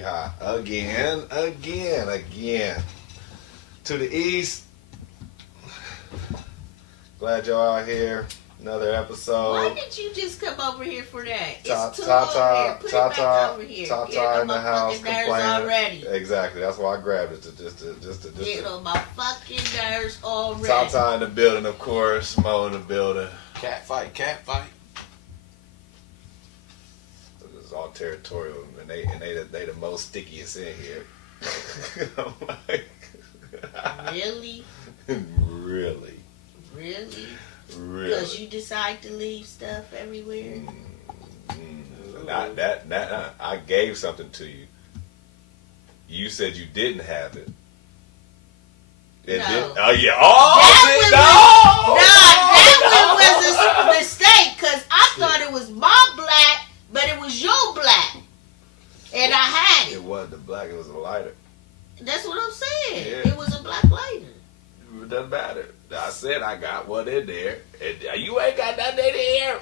we hot again. To the east. Glad y'all out here. Another episode. Why did you just come over here for that? It's too Tata, over here. Put it back over here. Tata in the house complaining. Already. Exactly. That's why I grabbed it just to Get on my fucking nerves already. Tata in the building, of course. Mo in the building. Cat fight. It's all territorial, and they the most stickiest in here. I'm like, really? Really? Because you decide to leave stuff everywhere? Not that. I gave something to you. You said you didn't have it. No. Oh yeah. Oh, that was a mistake because I thought it was my black, but it was your black, and I had it. It wasn't the black. It was a lighter. That's what I'm saying. Yeah. It was a black lighter. It doesn't matter. I said I got one in there, and you ain't got nothing in there.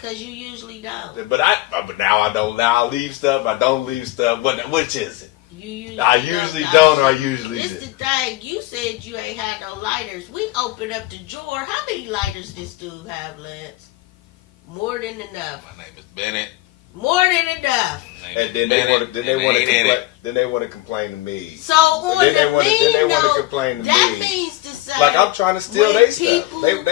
Cause you usually don't. But now I don't. Now I leave stuff. I don't leave stuff. Which is it? I usually don't, or I usually do. This the thing. You said you ain't had no lighters. We opened up the drawer. How many lighters this dude have, Lance? More than enough. My name is Bennett. More than enough. And then they want to complain to me. So on then they the want to note, complain to that me. means to say, Like I'm trying to steal their stuff. When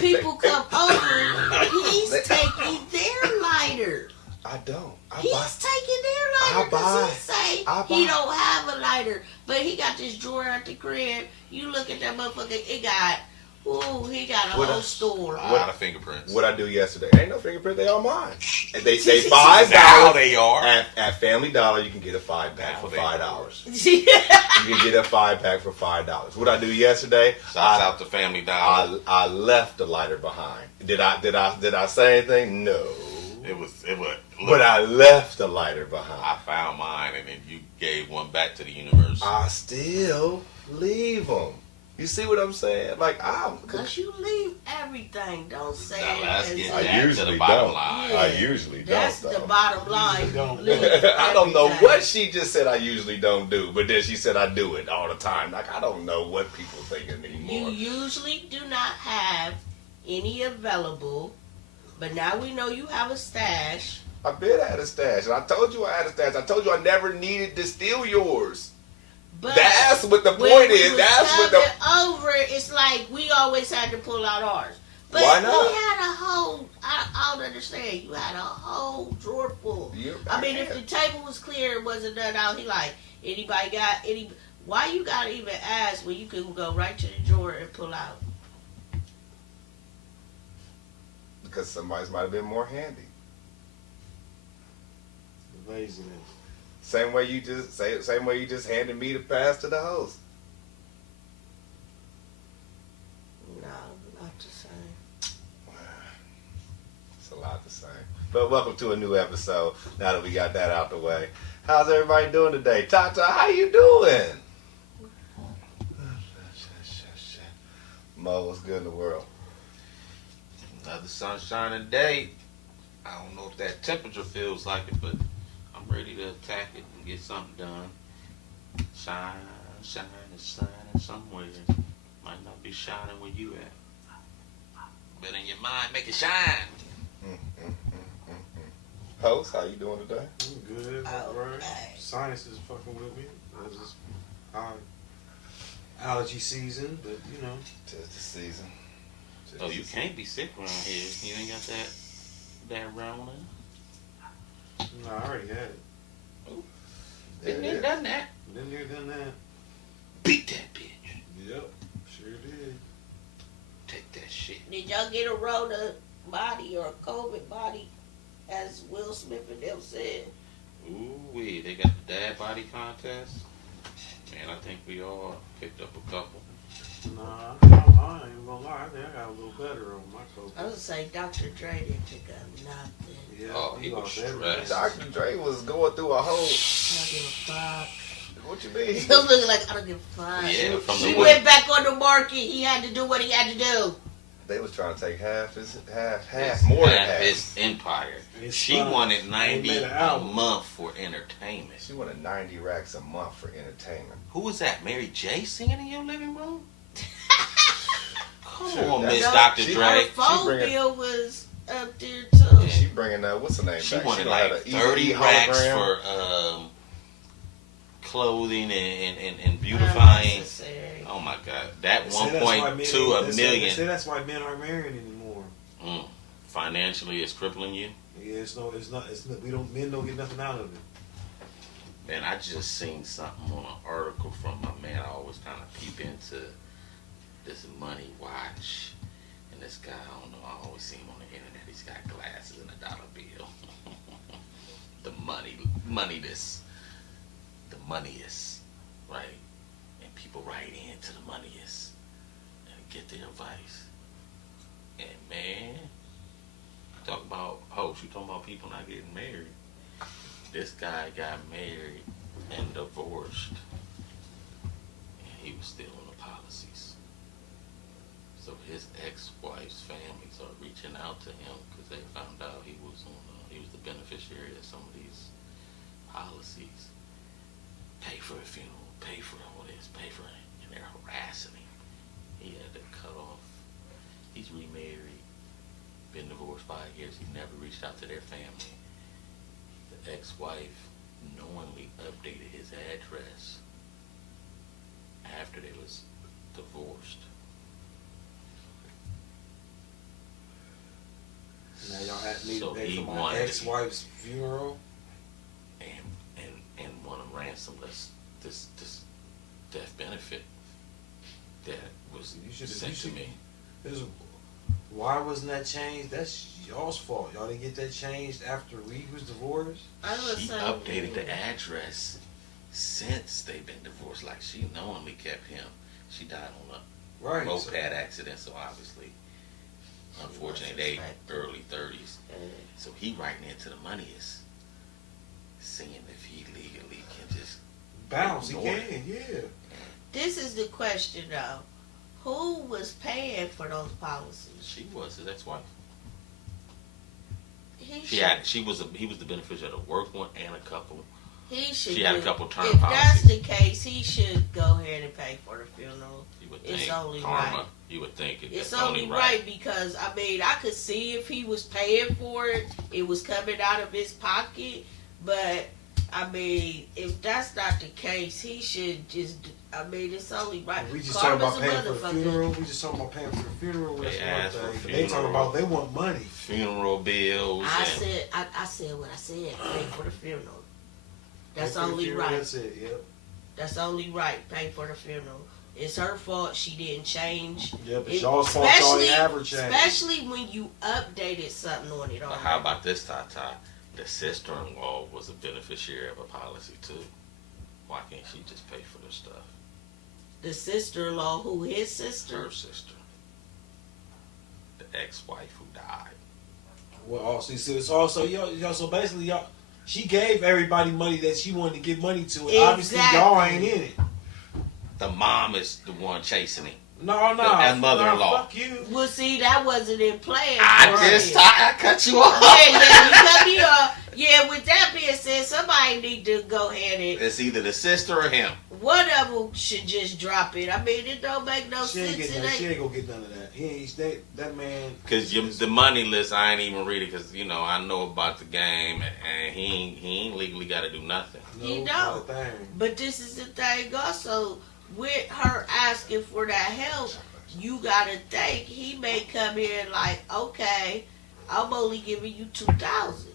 people come over, he's they- taking their lighter. I don't. He's taking their lighter because he say he don't have a lighter, but he got this drawer at the crib. You look at that motherfucker, he got a whole store. A lot of fingerprints. What I do yesterday? Ain't no fingerprint. They all mine. And they say $5. Now they are. At Family Dollar, you can get a 5-pack for $5. Yeah. You can get a 5-pack for $5. What I do yesterday? Shouts out to Family Dollar. I left the lighter behind. Did I say anything? No. It was. Look, But I left the lighter behind. I found mine, and then you gave one back to the universe. I still leave them. You see what I'm saying? Because you leave everything. Don't say Now, let's it. get I back to usually the bottom don't. line. Yeah. I usually That's don't. the though. bottom line. Don't. Leave I don't know everything. what she just said I usually don't do, but then she said I do it all the time. Like, I don't know what people thinking anymore. You usually do not have any available, but now we know you have a stash. I bet I had a stash, and I told you I had a stash. I told you I never needed to steal yours. But That's what the when point we is. was That's what the... coming over, it's like we always had to pull out ours. But Why not? we had a whole, I don't understand, you had a whole drawer full. I mean, if the table was clear, it wasn't done out, he like, anybody got any, why you gotta even ask when you can go right to the drawer and pull out? Because somebody's might have been more handy. Laziness. Same way you just handed me the pass to the host. No, not the same. It's a lot the same. But welcome to a new episode. Now that we got that out the way, how's everybody doing today? Tata, how you doing? Mo, what's good in the world? Another sunshiny day. I don't know if that temperature feels like it, but I'm ready to attack it and get something done. Shine, it's shining somewhere. Might not be shining where you at. But in your mind, make it shine. Host, how you doing today? I'm good. Right. Sinus is fucking with me. It's just allergy season, but you know. Just the season. Oh, you can't be sick around here. You ain't got that Rona. No, I already had it. Been there, done that. Been there, done that. Beat that bitch. Yep, sure did. Take that shit. Did y'all get a Rona body or a COVID body, as Will Smith and them said? Ooh wee, they got the dad body contest. Man, I think we all picked up a couple. Nah, I ain't even gonna lie. I think I got a little better on my COVID. I would say Dr. Dre didn't pick up nothing. Yeah, Oh, he was lost stressed. everything. Dr. Dre was going through a whole... I don't give a fuck. What you mean? He was looking like, I don't give a fuck. Yeah, from He the went back on the market. He had to do what he had to do. They was trying to take half more than half. his empire. It's She fun. wanted They 90 made an a album. month for entertainment. She wanted 90 racks a month for entertainment. Who was that? Mary J. singing in your living room? Come Sure, on, that's- Miss No, Dr. she- Her Dre. phone bringing- bill was up there too. Yeah. She bringing what's her name She back? wanted gonna have like an 30 Easy racks hologram. for clothing and beautifying. Unnecessary. Oh my God, that They say that's why men 1.2 ain't- a They million. say that's why men aren't marrying anymore. Financially, it's crippling you. Yeah, it's not. Men don't get nothing out of it. Man, I just seen something on an article from my man. I always kind of peep into this money watch, and this guy, I don't know, I always see him on the internet. He's got glasses and a dollar bill. The moneyest, right? And people write into the moneyest and get their advice. And man, talk about you talking about people not getting married. This guy got married and divorced, and he was still on the policies. So his ex-wife's families are reaching out to him because they found out he was the beneficiary of some of these policies. Pay for a funeral, pay for all this, pay for it, and they're harassing him. He had to cut off. He's remarried, been divorced 5 years. He never reached out to their family. The ex-wife knowingly updated his address after they was divorced. Now y'all need So to pay he for my wanted- ex-wife's funeral. and want to ransom this death benefit that was sent to me. Why wasn't that changed? That's y'all's fault. Y'all didn't get that changed after we was divorced. I was She saying, updated the address since they've been divorced. Like she knowingly kept him. She died on a Right. moped accident, so obviously, unfortunately, they early 30s. So he writing into the money is seeing if he legally can just Bounce. He ignore can. it. Yeah. this is the question though. Who was paying for those policies? She was his ex-wife. He He was the beneficiary of the work one and a couple. He should. She had a do- couple term If policies. that's the case, he should go ahead and pay for the funeral. You would It's think only karma. right. You would think It's only right because I mean I could see if he was paying for it, it was coming out of his pocket. But I mean, if that's not the case, he should just. I mean, it's only right. We just talking about Karma's a paying for the motherfucker. funeral. We just talking about paying for the funeral. They That's asked one for thing. They talking funeral. about they want money. Funeral bills. I and said what I said. Pay for the funeral. That's Pay for the only funeral, right. That's it. Yep. That's only right. Pay for the funeral. It's her fault she didn't change. Yeah, but It- y'all's fault. Y'all ain't ever changed. Especially when you updated something on it. But how about this, Tata? The sister-in-law was a beneficiary of a policy too. Why can't she just pay for the stuff? The sister-in-law, who his sister? Her sister, the ex-wife who died. Well, also, so it's also y'all. So basically, y'all. She gave everybody money that she wanted to give money to, and obviously y'all ain't in it. The mom is the one chasing him. No, That mother-in-law. No, fuck you. Well, see, that wasn't in plan. I cut you off. Yeah, you cut me off. Yeah, with that being said, somebody need to go ahead and It's either the sister or him. one of them should just drop it. I mean, it don't make no She ain't sense. getting that. She ain't gonna get none of that. He ain't. That man. Cause the money list, I ain't even read it. Cause I know about the game, and he ain't legally got to do nothing. He No, don't. not a thing. But this is the thing also, with her asking for that help, you gotta think he may come here like, okay, I'm only giving you 2,000,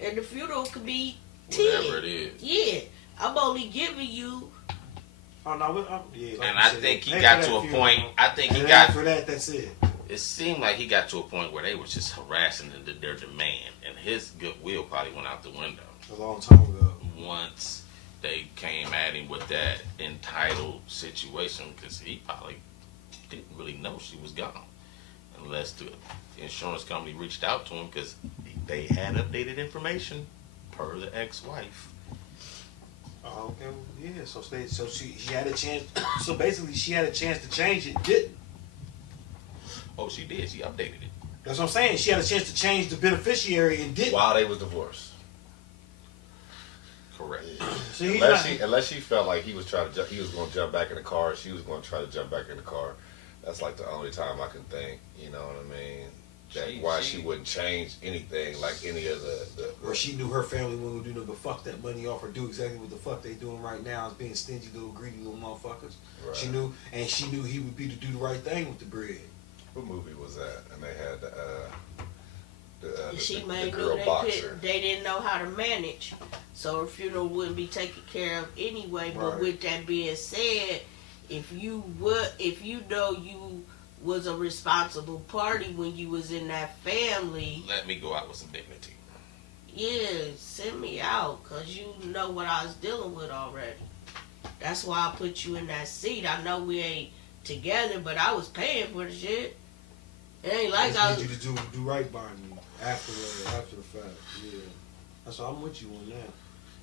and the funeral could be 10. Whatever it is. Yeah, I'm only giving you. Oh no, yeah. Like And you I said, think he pay got for to that a funeral. point. I think he And got. for that. That's it. It seemed like he got to a point where they was just harassing their demand, and his goodwill probably went out the window A long time ago. once they came at him with that entitled situation, because he probably didn't really know she was gone, unless the insurance company reached out to him because they had updated information per the ex-wife. Oh, okay. Well, yeah. So she had a chance. So basically, she had a chance to change it. Didn't. Oh, she did. She updated it. That's what I'm saying. She had a chance to change the beneficiary and didn't. While they was divorced. Correct. See, Unless she felt like he was going to jump back in the car, she was going to try to jump back in the car. That's like the only time I can think. You know what I mean? That she wouldn't change anything like any of the or she knew her family wasn't gonna do nothing but fuck that money off or do exactly what the fuck they doing right now as being stingy little greedy little motherfuckers. Right. She knew he would be to do the right thing with the bread. What movie was that? And they had the girl knew boxer. They didn't know how to manage, so her funeral wouldn't be taken care of anyway. But with that being said, if you know you was a responsible party when you was in that family, let me go out with some dignity. Yeah, send me out, cause you know what I was dealing with already. That's why I put you in that seat. I know we ain't together, but I was paying for the shit. It ain't like I need you to do right by me after the fact. Yeah, that's why I'm with you on that.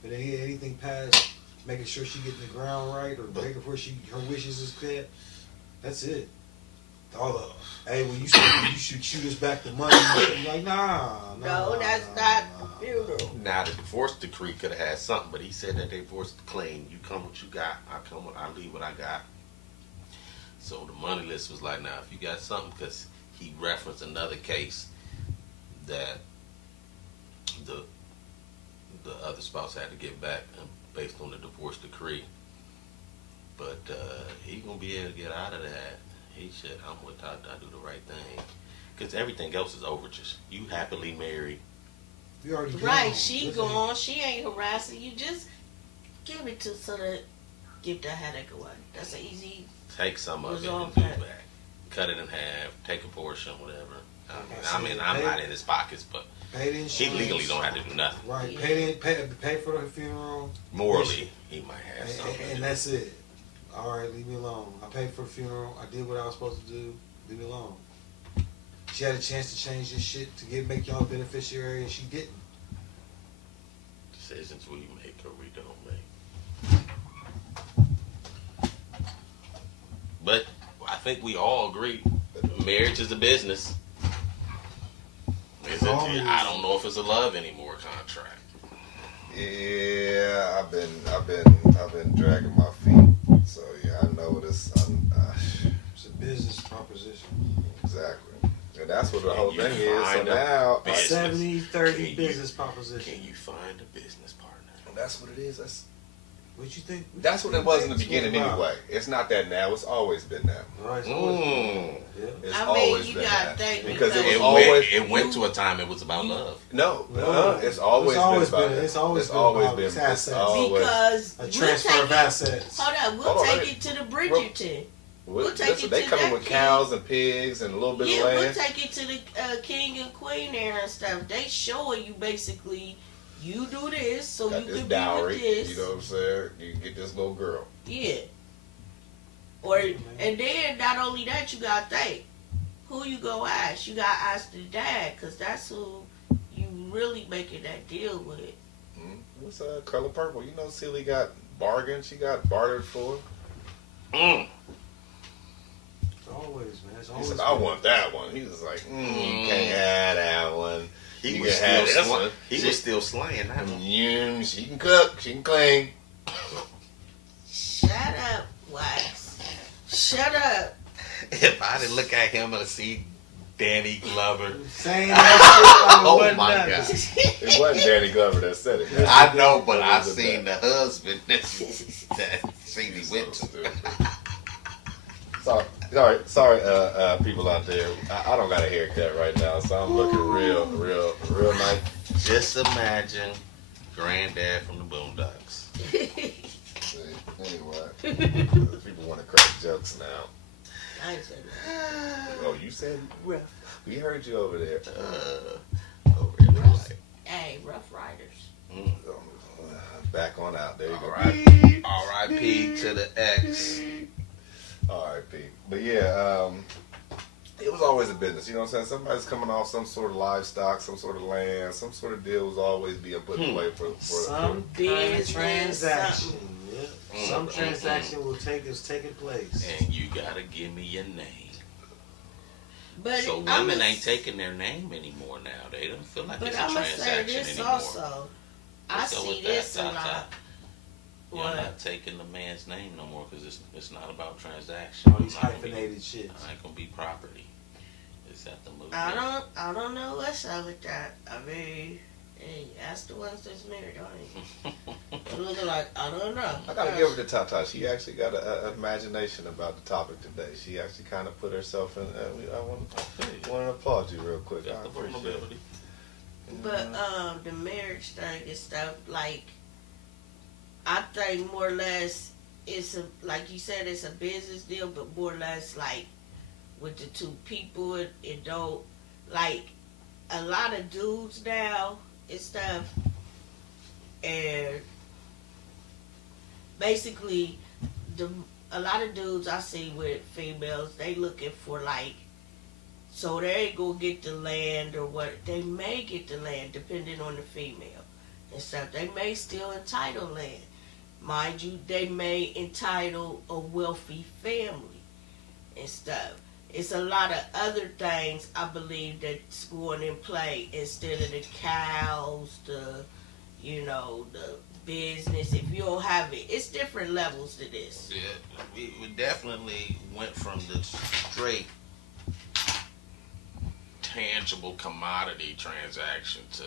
But anything past making sure she getting the ground right or making sure her wishes is clear, that's it. Hey, when you said you should shoot us back the money, you're like, nah. No, that's not the funeral. Now, the divorce decree could have had something, but he said that they divorced the claim. You come what you got, I leave what I got. So the money list was like, now, if you got something, because he referenced another case that the other spouse had to get back based on the divorce decree. But he gonna be able to get out of that. He said, I'm with Tata, I do the right thing. Because everything else is overages. You happily married. You already right, she gone. She ain't harassing you. Just give it to so that get the headache away. That's an easy. Take some of it and do it back. Cut it in half. Take a portion, whatever. I'm not in his pockets, but he legally don't have to do nothing. Right. Yeah. Pay for the funeral. Morally, he might have something. And that's it. All right, leave me alone. I paid for the funeral. I did what I was supposed to do. Leave me alone. She had a chance to change this shit to make y'all beneficiary, and she didn't. Decisions we make or we don't make. But I think we all agree that marriage is a business. I don't know if it's a love anymore contract. Yeah, I've been dragging my feet. So yeah, I know this. It's a business proposition. Exactly. And that's what the whole thing is. So now, a 70-30 business proposition. Can you find a business partner? And that's what it is. That's what you think. That's what it was in the beginning anyway. It's not that now. It's always been that. Right. It's always been that. Because it went to a time it was about love. No, it's always been. It's always been assets. Because a transfer of assets. Hold on, we'll take it to the Bridgerton. We'll take it they to coming with cows and pigs and a little bit of land. We'll take it to the king and queen era and stuff. They showing you basically, you do this so you can dowry, be with this. You know what I'm saying? You can get this little girl. Yeah. And then not only that, you gotta think who you go ask. You gotta ask the dad, cause that's who you really making that deal with. What's Color Purple? You know, Celie got bargained. She got bartered for. Always, man. It's always. He said, "I want that one." He was like, "You can't have that one." He was still slaying that one. She can cook. She can clean. Shut up, Wax. Shut up. If I didn't look at him and see Danny Glover saying that shit, oh my God. It wasn't Danny Glover that said it. I know, but I seen the husband that Celie went to. Sorry, people out there. I don't got a haircut right now, so I'm looking real nice. Just imagine Granddad from the Boondocks. Anyway, people want to crack jokes now. I ain't said that. Oh, you said rough. We heard you over there. Hey, Rough Riders. Back on out. There you go. R.I.P. to the ex. R.I.P. But yeah, it was always a business. You know what I'm saying? Somebody's coming off some sort of livestock, some sort of land, some sort of deal was always being put in play for some kind of transaction. Yeah. Some transaction is taking place. And you gotta give me your name. But so women ain't taking their name anymore now. They don't feel like it's a transaction anymore. But I'm gonna say this also. I see this a lot. You're not taking the man's name no more because it's not about transaction. All these hyphenated shit. It ain't gonna be property. It's at the movie. I don't know what's up with that. I mean, hey, ask the ones that's married, don't you? Looking like I don't know. I gotta give her to Tata. She actually got an imagination about the topic today. She actually kind of put herself in. I want to applaud you real quick. I appreciate it. But the marriage thing and stuff, like, I think more or less it's a, like you said, it's a business deal, but more or less like with the two people, it don't, like, a lot of dudes now and stuff, and basically a lot of dudes I see with females, they looking for, like, so they ain't gonna get the land or what. They may get the land depending on the female and stuff. They may still entitle land. Mind you, they may entitle a wealthy family and stuff. It's a lot of other things I believe that's going in play instead of the cows, the business. If you don't have it, it's different levels to this. Yeah, we definitely went from the straight tangible commodity transaction to,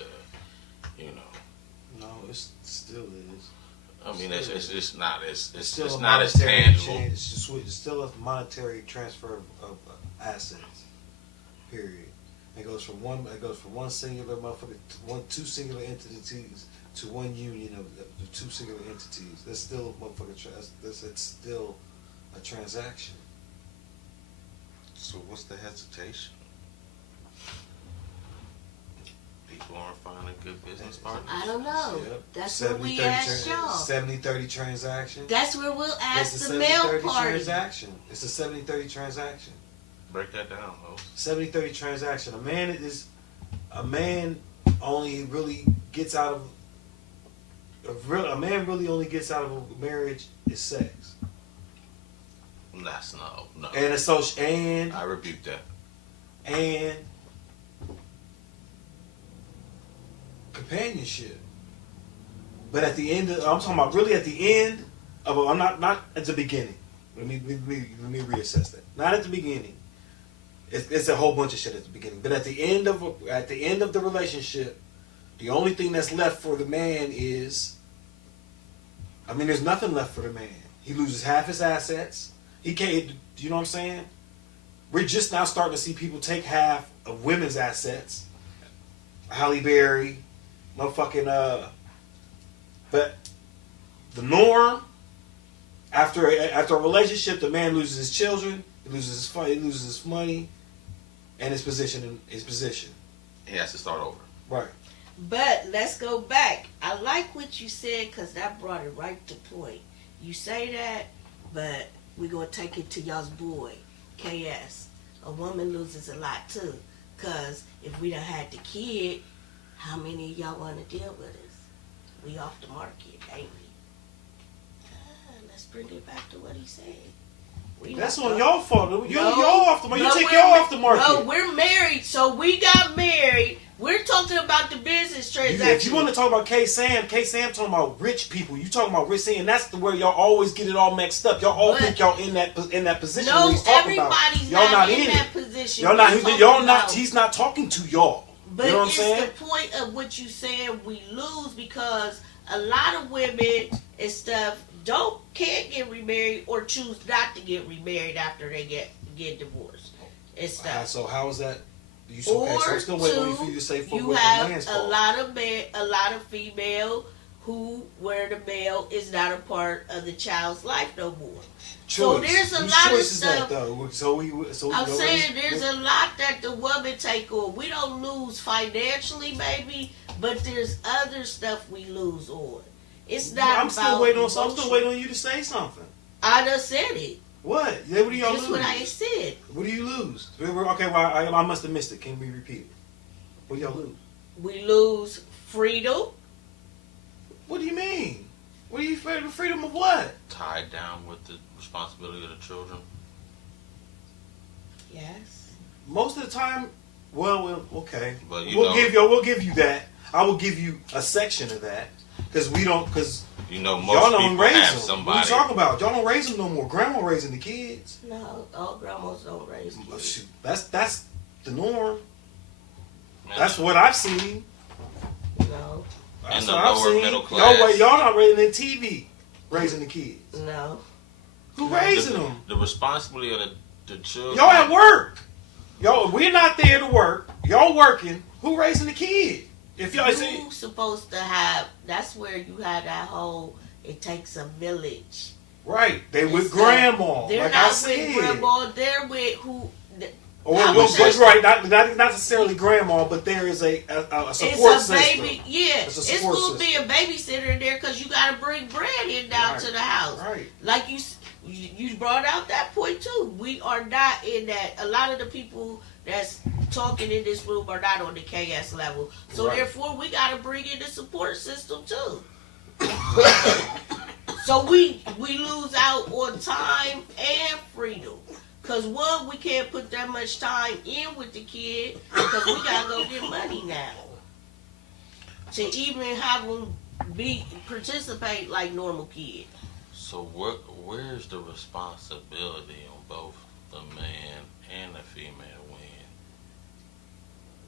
No, it still is. I mean, it's not as tangible. It's It's still a monetary transfer of assets. Period. It goes from one singular motherfucker, two singular entities to one union of the two singular entities. That's still a motherfucker. It's still a transaction. So what's the hesitation? People aren't finding good business partners. I don't know. Yep. That's what we asked y'all. 70-30 transaction. That's where we'll ask it's the male 70-30 party. Transaction. It's a 70-30 transaction. Break that down, host. 70-30 transaction. A man only really gets out of a man really only gets out of a marriage is sex. That's no. And I rebuke that. And companionship. But at the end of, I'm talking about really at the end of, I'm not at the beginning. Let me reassess that. Not at the beginning. It's a whole bunch of shit at the beginning. But at the end of the relationship, the only thing that's left for the man is, there's nothing left for the man. He loses half his assets. He can't, you know what I'm saying? We're just now starting to see people take half of women's assets. Halle Berry, motherfucking, but the norm, after a relationship, the man loses his children, he loses his money, and his position. He has to start over. Right. But let's go back. I like what you said because that brought it right to point. You say that, but we're going to take it to y'all's boy, KS. A woman loses a lot too. Because if we done had the kid, how many of y'all want to deal with us? We off the market, ain't we? Let's bring it back to what he said. That's on y'all fault. Y'all off the market. You take y'all off the market. No, we're married, so we got married. We're talking about the business transaction. If you want to talk about K-Sam talking about rich people. You talking about rich, and that's the where y'all always get it all mixed up. Y'all all think y'all in that position. No, where he's talking everybody's about. Y'all not in that it. position. Y'all not. He's not talking to y'all. But you know what I'm it's saying? the point of what you said we lose because a lot of women and stuff can't get remarried or choose not to get remarried after they get divorced and stuff. So how is that? Or I'm still waiting for you to say you what have the man's a fault. a lot of female where the male is not a part of the child's life no more. So there's a lot of stuff. I'm saying there's a lot that the woman take on. We don't lose financially, maybe, but there's other stuff we lose on. It's not. I'm still waiting on you to say something. I just said it. What? What do y'all lose? Just what I said. What do you lose? Okay, well, I must have missed it. Can we repeat it? What do y'all lose? We lose freedom. What do you mean? What do you freedom of what? Tied down with the responsibility of the children. Yes. most of the time, well, okay. But we'll give you that. I will give you a section of that because most y'all don't people raise have them. somebody. What you talking about? Y'all don't raise them no more. Grandma raising the kids. No, all grandmas don't raise kids. That's the norm. Man. That's what I've seen. No. And the lower middle class. Y'all not raising the TV, raising the kids. No. Who raising them? The responsibility of the children. Y'all at work. We're not there to work. Y'all working. Who raising the kid? If y'all you supposed to have, that's where you have that whole, it takes a village. Right. They with grandma. They're like not I said. with grandma, they're with who. Right, not necessarily grandma, but there is a support it's a system. Baby, yeah, it's going to be a babysitter in there because you got to bring bread in down to the house. Right. Like you brought out that point too. We are not in that. A lot of the people that's talking in this room are not on the KS level. So therefore, we got to bring in the support system too. So we lose out on time and freedom. Because one, we can't put that much time in with the kid because we got to go get money now. To even have them participate like normal kids. So where's the responsibility on both the man and the female when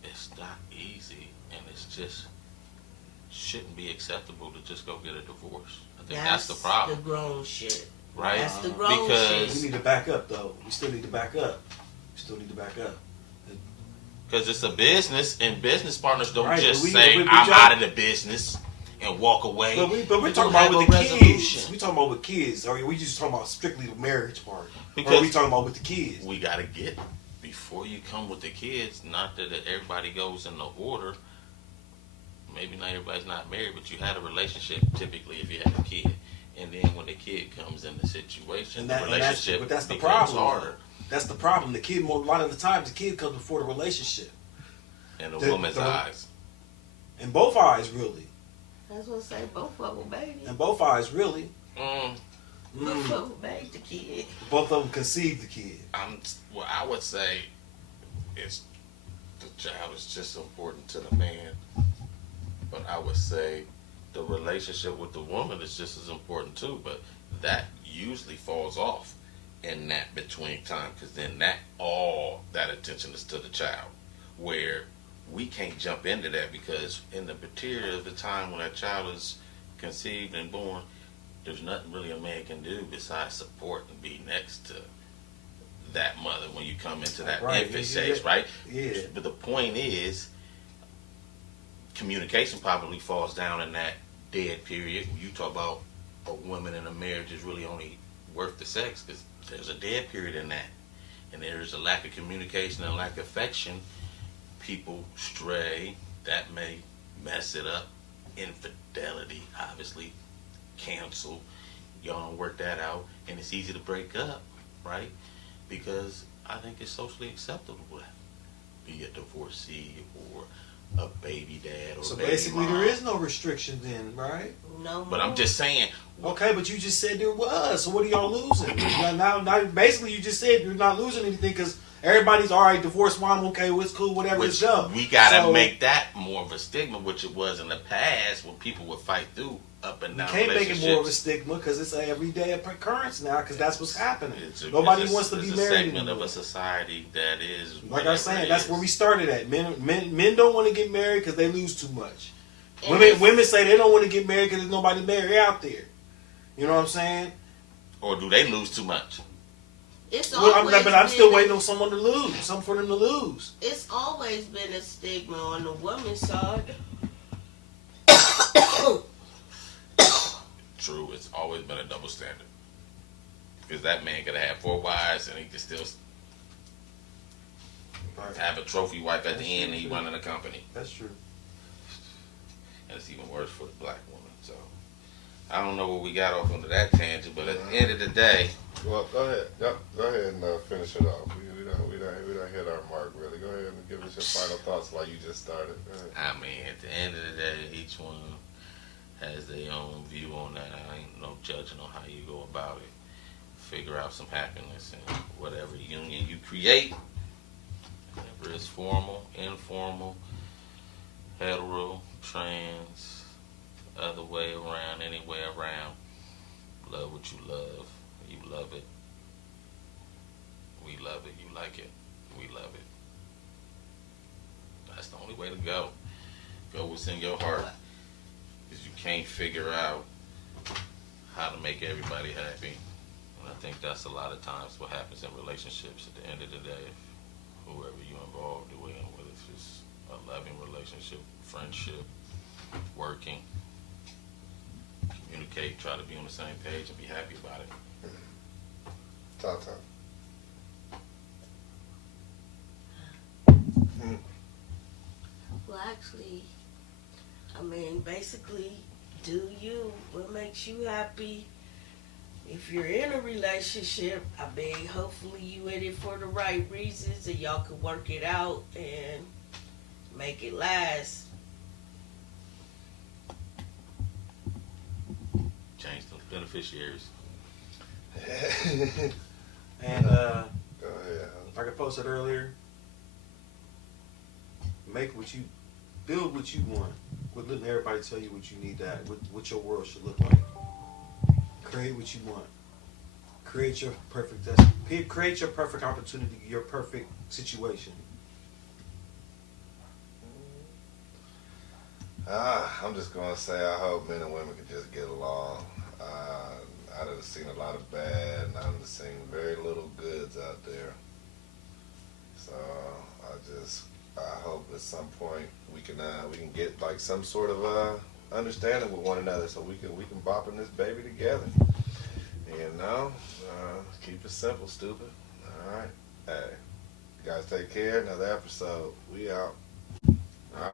it's not easy and it's just shouldn't be acceptable to just go get a divorce? I think that's the problem. The grown shit. Right? That's the grown shit. We need to back up, though. We still need to back up. Because it's a business, and business partners don't just but say, I'm out of the business and walk away. But we're talking about with the kids. We're talking about with kids. Or we just talking about strictly the marriage part? Because or are we talking about with the kids? We got to get, before you come with the kids, not that everybody goes in the order. Maybe not everybody's not married, but you had a relationship typically if you had a kid. And then when the kid comes in the situation, the relationship that's the becomes problem. harder. That's the problem. The kid, a lot of the times, the kid comes before the relationship. In the woman's eyes. In both eyes, really. That's what I say, both of them, baby. In both eyes, really. Both of them made the kid. Both of them conceived the kid. Well, I would say it's the child is just important to the man. But I would say the relationship with the woman is just as important too, but that usually falls off in that between time because then all that attention is to the child, where we can't jump into that because in the period of the time when that child is conceived and born, there's nothing really a man can do besides support and be next to that mother when you come into that infant stage, right? Yeah. But the point is, communication probably falls down in that dead period. You talk about a woman in a marriage is really only worth the sex because there's a dead period in that, and there's a lack of communication and lack of affection. People stray. That may mess it up. Infidelity, obviously, cancel. Y'all don't work that out, and it's easy to break up, right? Because I think it's socially acceptable to be a divorcee or a baby dad or so baby basically mom. There is no restriction then, right? No. But I'm just saying. Okay, but you just said there was. So what are y'all losing? now, basically you just said you're not losing anything because everybody's all right. Divorce mom, okay, well, it's cool, whatever. It's up. We gotta make that more of a stigma, which it was in the past when people would fight through up and down. You can't make it more of a stigma because it's an everyday occurrence now because that's what's happening. Nobody wants to be married. It's a segment of a society that is. Like I was saying, that's where we started at. Men don't want to get married because they lose too much. Women say they don't want to get married because there's nobody married out there. You know what I'm saying? Or do they lose too much? But I'm still waiting on someone to lose. Something for them to lose. It's always been a stigma on the woman's side. True, it's always been a double standard. Because that man could have 4 wives and he could still have a trophy wife at the end and he running a company. That's true. And it's even worse for the black woman. So I don't know what we got off onto that tangent, but at the end of the day. Well, go ahead. Yep, go ahead and finish it off. We don't hit our mark really. Go ahead and give us your final thoughts like you just started. I mean, at the end of the day, each one has their own view on that. I ain't no judging on how you go about it. Figure out some happiness in whatever union you create whether it's formal, informal, hetero, trans, other way around, any way around. Love what you love. You love it. We love it. You like it. We love it. That's the only way to go. Go what's in your heart. Because you can't figure out how to make everybody happy. And I think that's a lot of times what happens in relationships at the end of the day. Whoever you're involved with, whether it's a loving relationship, friendship, working, communicate, try to be on the same page and be happy about it. Tata. Well, actually, I mean, basically, do you. What makes you happy? If you're in a relationship, I mean, hopefully you in it for the right reasons and y'all can work it out and make it last. Change the beneficiaries. And Go ahead. like I posted earlier, build what you want. Quit letting everybody tell you what you need what your world should look like. Create what you want. Create your perfect create your perfect opportunity, your perfect situation. I'm just gonna say I hope men and women can just get along. I done seen a lot of bad, and I done seen very little goods out there. So I hope at some point we can get like some sort of understanding with one another, so we can bop in this baby together. You know, keep it simple, stupid. All right, hey, you guys take care. Another episode. We out.